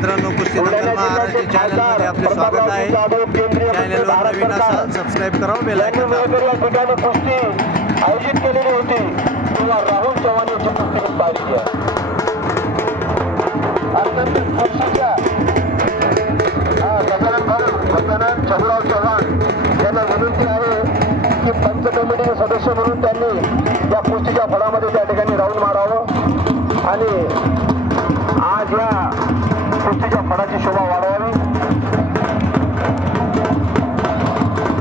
मित्रांनो, कुस्ती दंगल महाराष्ट्र चॅनलमध्ये आपले स्वागत आहे। चॅनलवर नवीन असाल सबस्क्राइब करा, बेल आयकॉन दाबा। कुस्ती आयोजित केलेली होती तेव्हा राहुल चव्हाण यांची कुस्ती पाहिली आहे। कुस्तीच्या गजानन चंद्रराव चव्हाण यांना विनंती आहे की पंच कमिटीचे सदस्य म्हणून त्यांनी या कुस्तीच्या फळामध्ये त्या ठिकाणी राऊंड मारावं आणि आज या कुस्तीच्या फळाची शोभा वाढवावी।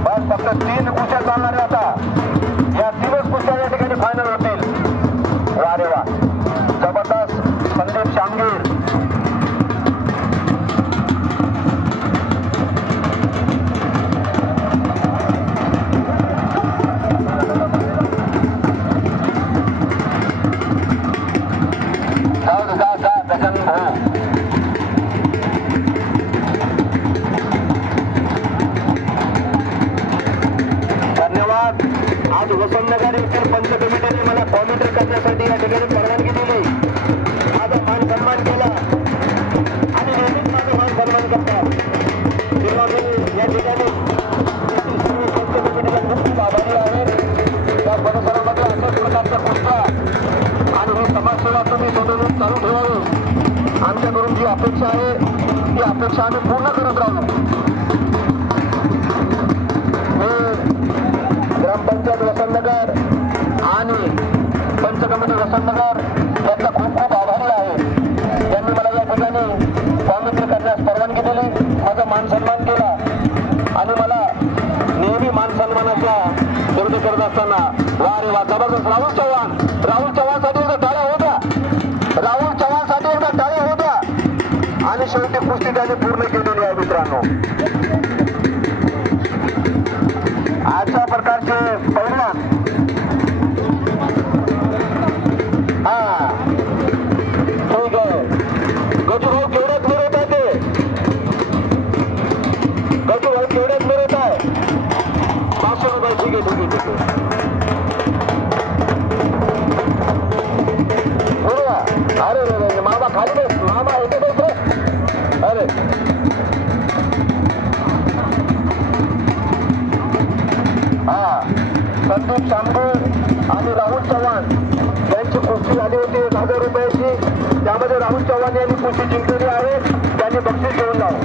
बस फक्त 3 कुस्त्या चालणार आहे आता। या 3च कुस्त्या या ठिकाणी फायनल होतील। वा रे वा, जबरदस्त। संदीप शामगीर आज वसंतनगर येथील पंच कमिटीने मला कॉमेंट्री करण्यासाठी या ठिकाणी परवानगी दिली। माझा मान सन्मान केला आणि नेहमीच माझा मान सन्मान करतात। तेव्हा मी या ठिकाणी पंच कमिटीला खूप आभारी आहे। या परिसरामध्ये अशाच प्रकारच्या कुस्त्या आणि ही समाजसेवा तुम्ही सोडून चालू ठेवावी। आमच्याकडून जी अपेक्षा आहे ती अपेक्षा आम्ही पूर्ण करत राहू। ग्रामपंचायत वसंतनगर आणि पंच कमिटी वसंतनगर यांचा खूप खूप आभारी आहे। त्यांनी मला या ठिकाणी कॉमेंट्री करण्यास परवानगी दिली, माझा मान सन्मान केला आणि मला नेहमी मान सन्मानाचा दर्द करत असताना वा रे वा, जबरदस्त। राहुल चव्हाणसाठी एकदा टाळ्या होत्या, राहुल चव्हाणसाठी एकदा टाळ्या होत्या आणि शेवटी कुस्ती त्याने पूर्ण केलेली आहे। मित्रांनो, अशा प्रकारचे पैलवान ठीक आहे। गजूभाऊ केवढ्यात मिरवत आहे ते? गजूभाऊ केवढ्यात मिरवत आहे? 500 रुपये। ठीक आहे ठीक आहे ठीक आहे। अरे रे मामा खाली बस, मामा इथे बस रे। अरे संदीप शामगीर आणि राहुल चव्हाण यांची कुस्ती झाली होती 1000 रुपयाची। त्यामध्ये राहुल चव्हाण यांनी कुस्ती जिंकलेली आहे, त्यांनी बक्षीस घेऊन जावं।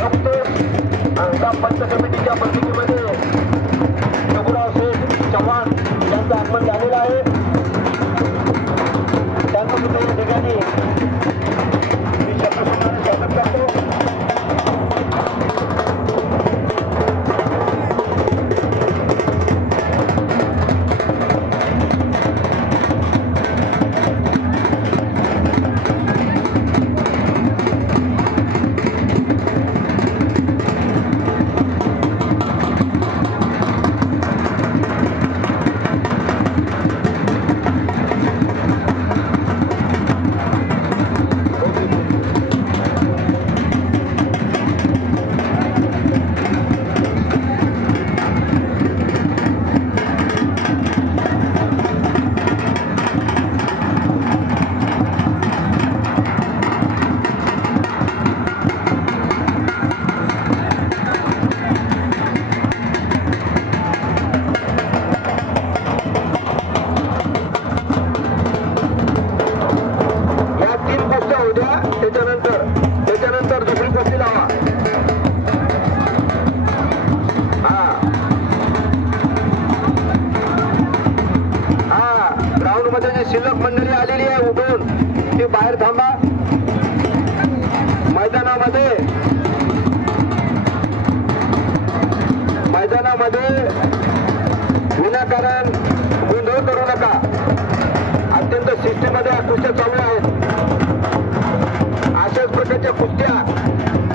नुकतेच पंच कमिटीच्या बैठकीमध्ये शंभूराव शेठ चव्हाण यांचं आगमन झालेलं आहे। त्यांचं सुद्धा या ठिकाणी मी शब्दसुद्धा स्वागत करतो। त्याच्यानंतर दुसरी कुस्ती लावा। ग्राउंड मध्ये जी शिल्लक मंडळी आलेली आहे उठून ती बाहेर थांबा। मैदानामध्ये विनाकारण गोंधळ करू नका। अत्यंत शिस्तीमध्ये कुस्त्या चालू आहेत। अशाच प्रकारच्या कुस्त्या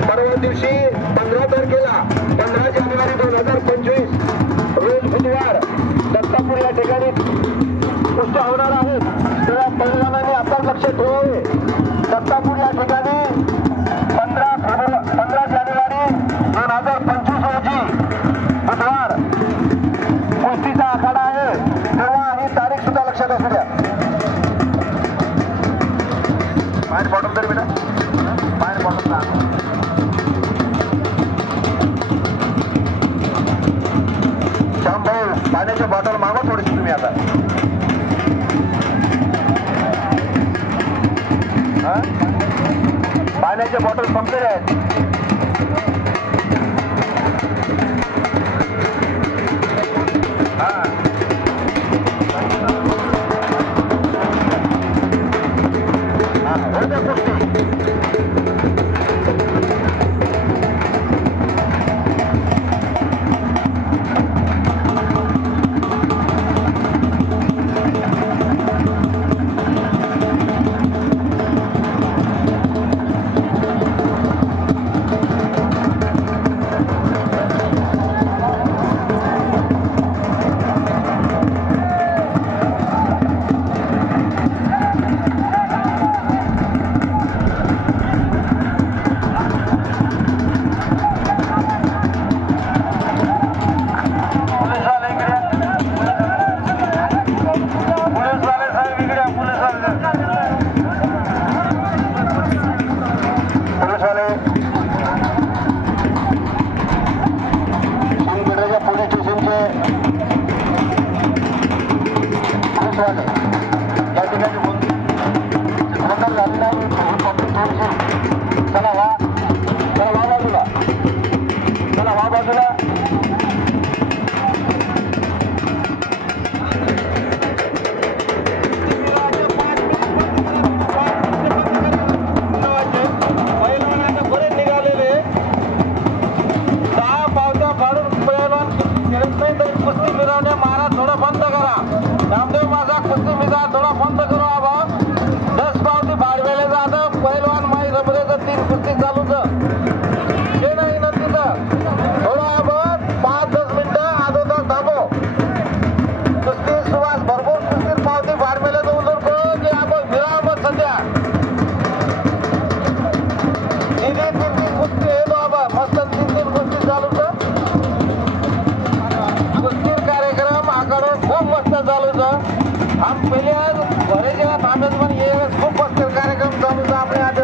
परवा दिवशी 15 तारखेला 15 जानेवारी 2025 रोज बुधवार दत्तापूर या ठिकाणी कुस्त्या होणार आहेत। तेव्हा पैलवानांनी आपलं लक्ष ठेवावे। दत्तापूर या ठिकाणी 15 जानेवारी 2025 रोजी बुधवार कुस्तीचा आखाडा आहे। बसू द्या. बाहेर बॉटल तरी बेटा, बाहेर बॉटल ना. श्याम भाऊ पाण्याची बॉटल मागा थोडीशी तुम्ही आता. पाण्याचे बॉटल संपलेले आहेत. हम पहले बड़े जगह खूब कार्यक्रम चालू था अपने